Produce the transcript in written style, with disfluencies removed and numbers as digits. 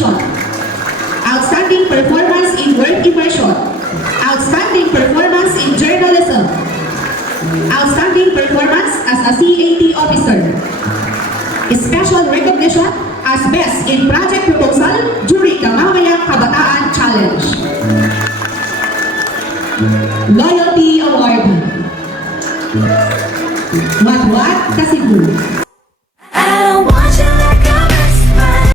Communication, Outstanding Performance in Work Immersion, Outstanding Performance in Journalism, Outstanding Performance as a CAT Officer, Special Recognition as Best in Project Proposal during the Mamayang Kabataan Challenge. Loyalty Award. What Kasibu.